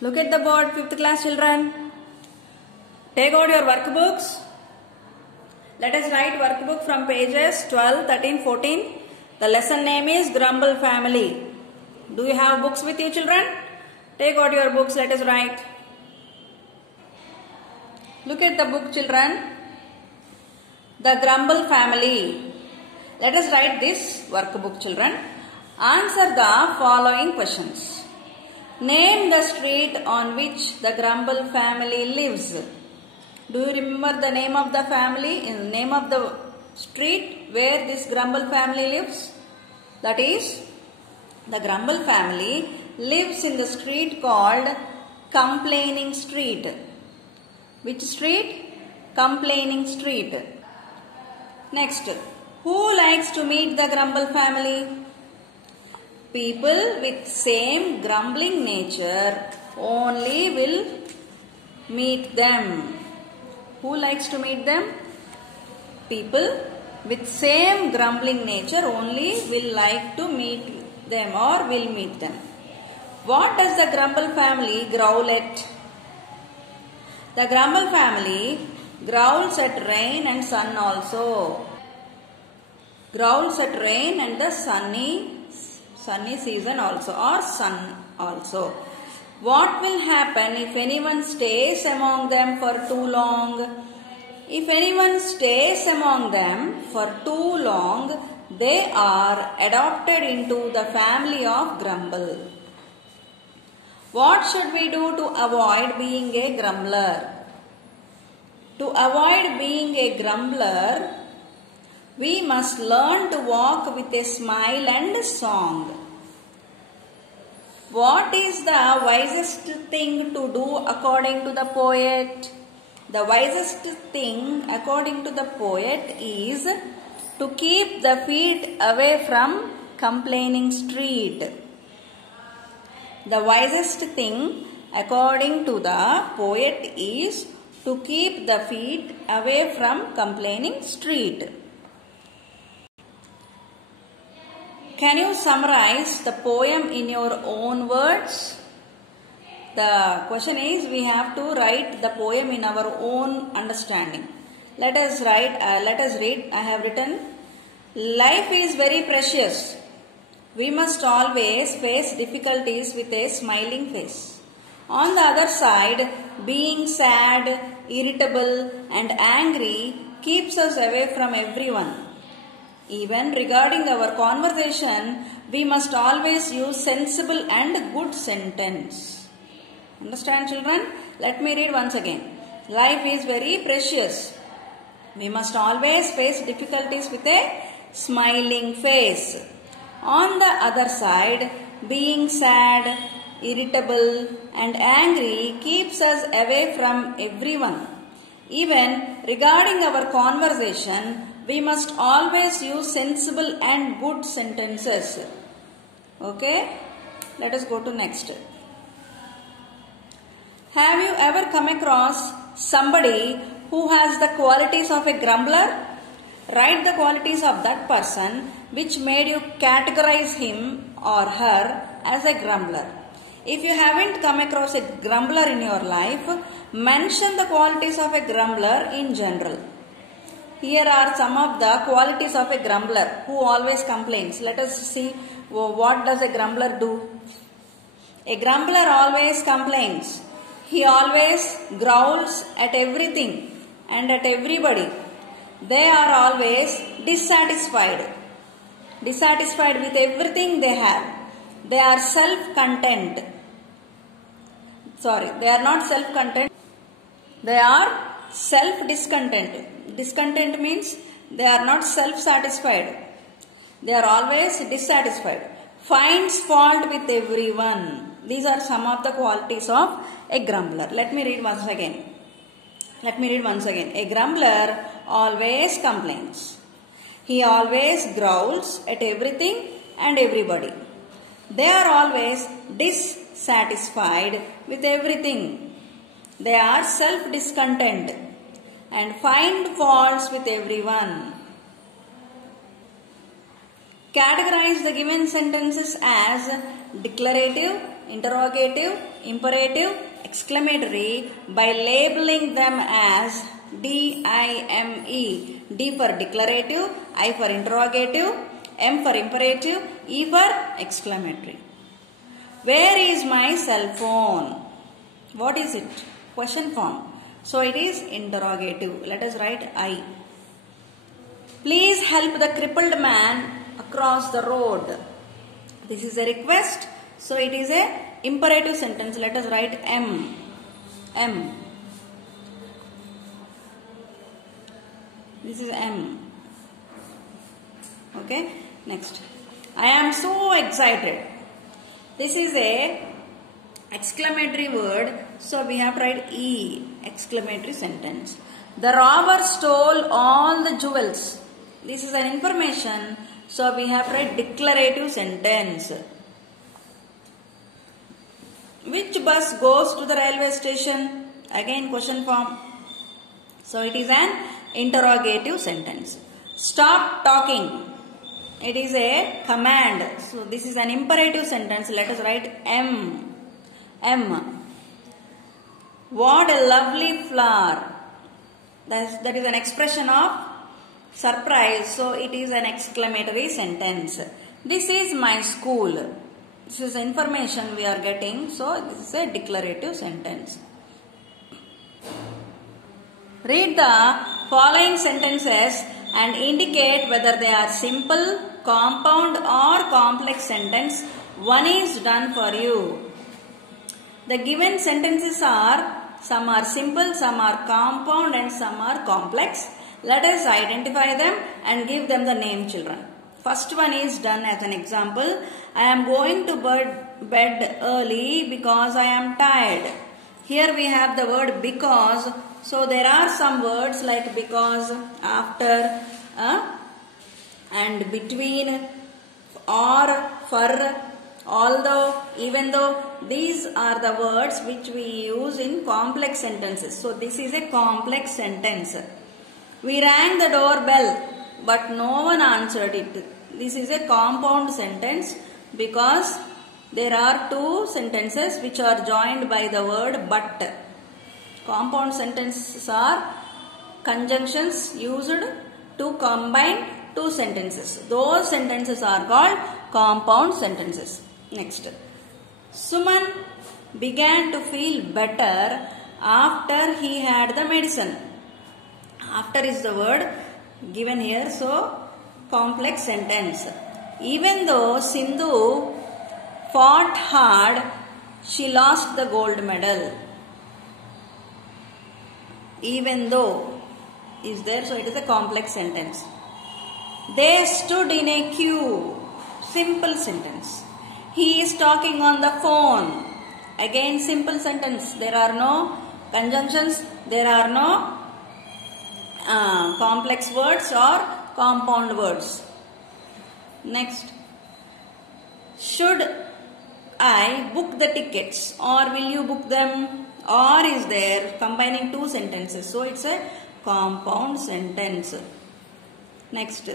Look at the board, 5th class children. Take out your workbooks. Let us write workbook from pages 12, 13, 14. The lesson name is Grumble Family. Do you have books with you, children? Take out your books. Let us write. Look at the book, children. The Grumble Family. Let us write this workbook, children. Answer the following questions. Name the street on which the Grumble family lives. Do you remember the name of the family, in the name of the street where this Grumble family lives? That is, the Grumble family lives in the street called Complaining Street. Which street? Complaining Street. Next, who likes to meet the Grumble family? People with same grumbling nature only will meet them. Who likes to meet them? People with same grumbling nature only will like to meet them or will meet them. What does the Grumble family growl at? The Grumble family growls at rain and sun also. Growls at rain and the sunny season also, or sun also. What will happen if anyone stays among them for too long? If anyone stays among them for too long, they are adopted into the family of Grumble. What should we do to avoid being a grumbler? To avoid being a grumbler, we must learn to walk with a smile and song. What is the wisest thing to do according to the poet? The wisest thing according to the poet is to keep the feet away from Complaining Street. The wisest thing according to the poet is to keep the feet away from Complaining Street. Can you summarize the poem in your own words? The question is, we have to write the poem in our own understanding. Let us read. I have written, life is very precious. We must always face difficulties with a smiling face. On the other side, being sad, irritable and angry keeps us away from everyone. Even regarding our conversation, we must always use sensible and good sentence. Understand, children? Let me read once again. Life is very precious. We must always face difficulties with a smiling face. On the other side, being sad, irritable and angry keeps us away from everyone. Even regarding our conversation, we must always use sensible and good sentences. Okay? Let us go to next. Have you ever come across somebody who has the qualities of a grumbler? Write the qualities of that person which made you categorize him or her as a grumbler. If you haven't come across a grumbler in your life, mention the qualities of a grumbler in general. Here are some of the qualities of a grumbler who always complains. Let us see what does a grumbler do. A grumbler always complains. He always growls at everything and at everybody. They are always dissatisfied. Dissatisfied with everything they have. They are self-content. They are not self-content. They are self-discontent. Discontent means they are not self-satisfied. They are always dissatisfied. Finds fault with everyone. These are some of the qualities of a grumbler. Let me read once again. A grumbler always complains. He always growls at everything and everybody. They are always dissatisfied with everything. They are self-discontent and find faults with everyone. Categorize the given sentences as declarative, interrogative, imperative, exclamatory by labeling them as D-I-M-E. D for declarative, I for interrogative, M for imperative, E for exclamatory. Where is my cell phone? What is it? Question form. So it is interrogative. Let us write I. Please help the crippled man across the road. This is a request. So it is a imperative sentence. Let us write M. M. This is M. Okay. Next. I am so excited. This is a exclamatory word. So we have to write E. Exclamatory sentence. The robber stole all the jewels. This is an information. So we have to write declarative sentence. Which bus goes to the railway station? Again question form. So it is an interrogative sentence. Stop talking. It is a command. So this is an imperative sentence. Let us write M. M. What a lovely flower. That is an expression of surprise. So it is an exclamatory sentence. This is my school. This is information we are getting. So this is a declarative sentence. Read the following sentences and indicate whether they are simple, compound or complex sentence. One is done for you. The given sentences are, some are simple, some are compound and some are complex. Let us identify them and give them the name, children. First one is done as an example. I am going to bed early because I am tired. Here we have the word because. So there are some words like because, after, and between, or, for, although, even though. These are the words which we use in complex sentences. So this is a complex sentence. We rang the doorbell but no one answered it. This is a compound sentence because there are two sentences which are joined by the word but. Compound sentences are conjunctions used to combine two sentences. Those sentences are called compound sentences. Next. Suman began to feel better after he had the medicine. After is the word given here. So, complex sentence. Even though Sindhu fought hard, she lost the gold medal. Even though is there, so it is a complex sentence. They stood in a queue. Simple sentence. He is talking on the phone. Again simple sentence. There are no conjunctions. There are no complex words or compound words. Next. Should I book the tickets or will you book them? Or is there, combining two sentences. So it's a compound sentence. Next.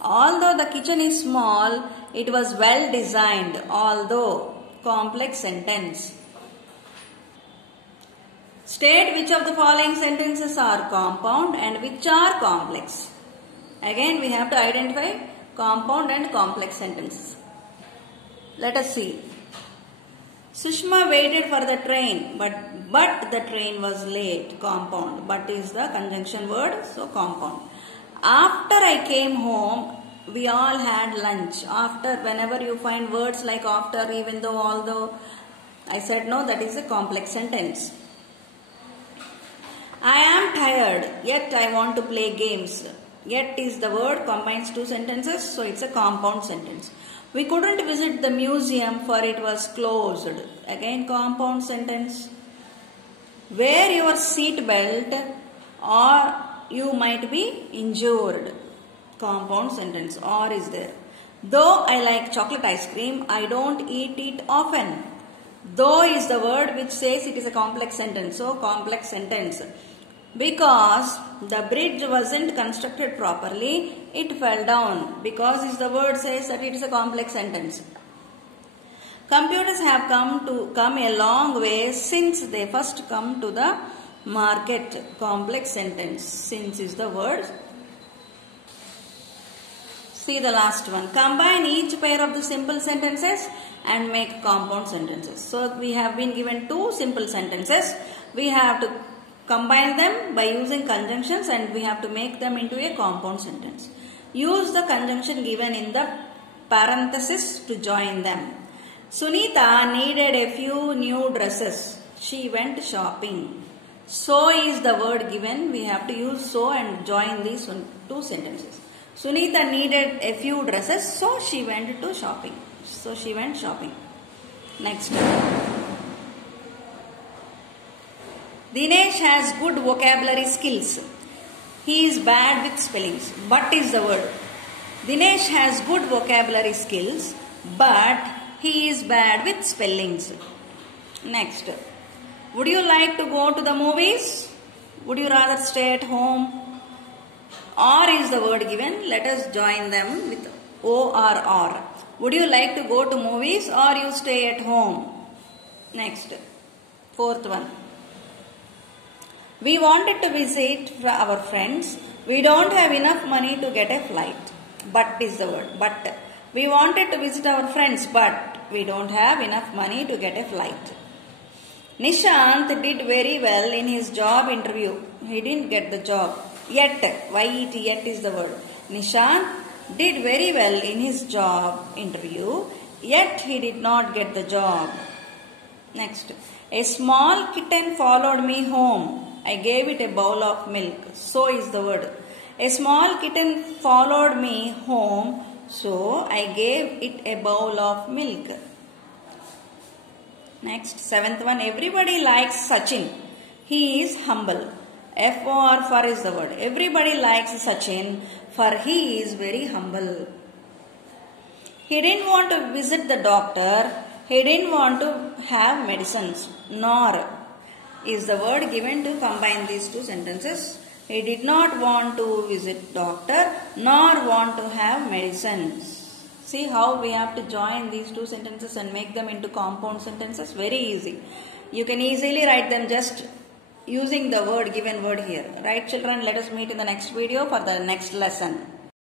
Although the kitchen is small, it was well designed. Although, complex sentence. State which of the following sentences are compound and which are complex. Again we have to identify compound and complex sentences. Let us see. Sushma waited for the train, but the train was late. Compound. But is the conjunction word, so compound. After I came home, we all had lunch. After, whenever you find words like after, even though, although, I said no, that is a complex sentence. I am tired, yet I want to play games. Yet is the word, combines two sentences, so it's a compound sentence. We couldn't visit the museum for it was closed. Again compound sentence. Wear your seat belt or you might be injured. Compound sentence. Or is there. Though I like chocolate ice cream, I don't eat it often. Though is the word which says it is a complex sentence. So complex sentence. Because the bridge wasn't constructed properly, it fell down. Because is the word says that it is a complex sentence. Computers have come a long way since they first come to the market. Complex sentence. Since is the word. See the last one. Combine each pair of the simple sentences and make compound sentences. So we have been given two simple sentences. We have to combine them by using conjunctions and we have to make them into a compound sentence. Use the conjunction given in the parenthesis to join them. Sunita needed a few new dresses. She went shopping. So is the word given. We have to use so and join these two sentences. Sunita needed a few dresses, so she went to shopping. So she went shopping. Next. Dinesh has good vocabulary skills. He is bad with spellings. But is the word. Dinesh has good vocabulary skills, but he is bad with spellings. Next. Would you like to go to the movies? Would you rather stay at home? Or is the word given. Let us join them with O or or. Would you like to go to movies or you stay at home? Next. Fourth one. We wanted to visit our friends. We don't have enough money to get a flight. But is the word. But. We wanted to visit our friends but we don't have enough money to get a flight. Nishant did very well in his job interview. He didn't get the job. Yet, Y-E-T, yet is the word. Nishant did very well in his job interview, yet he did not get the job. Next. A small kitten followed me home. I gave it a bowl of milk. So is the word. A small kitten followed me home, so I gave it a bowl of milk. Next, seventh one. Everybody likes Sachin. He is humble. F-O-R for is the word. Everybody likes Sachin for he is very humble. He didn't want to visit the doctor. He didn't want to have medicines. Nor is the word given to combine these two sentences. He did not want to visit doctor nor want to have medicines. See how we have to join these two sentences and make them into compound sentences. Very easy. You can easily write them just using the word given word here. Right children, let us meet in the next video for the next lesson.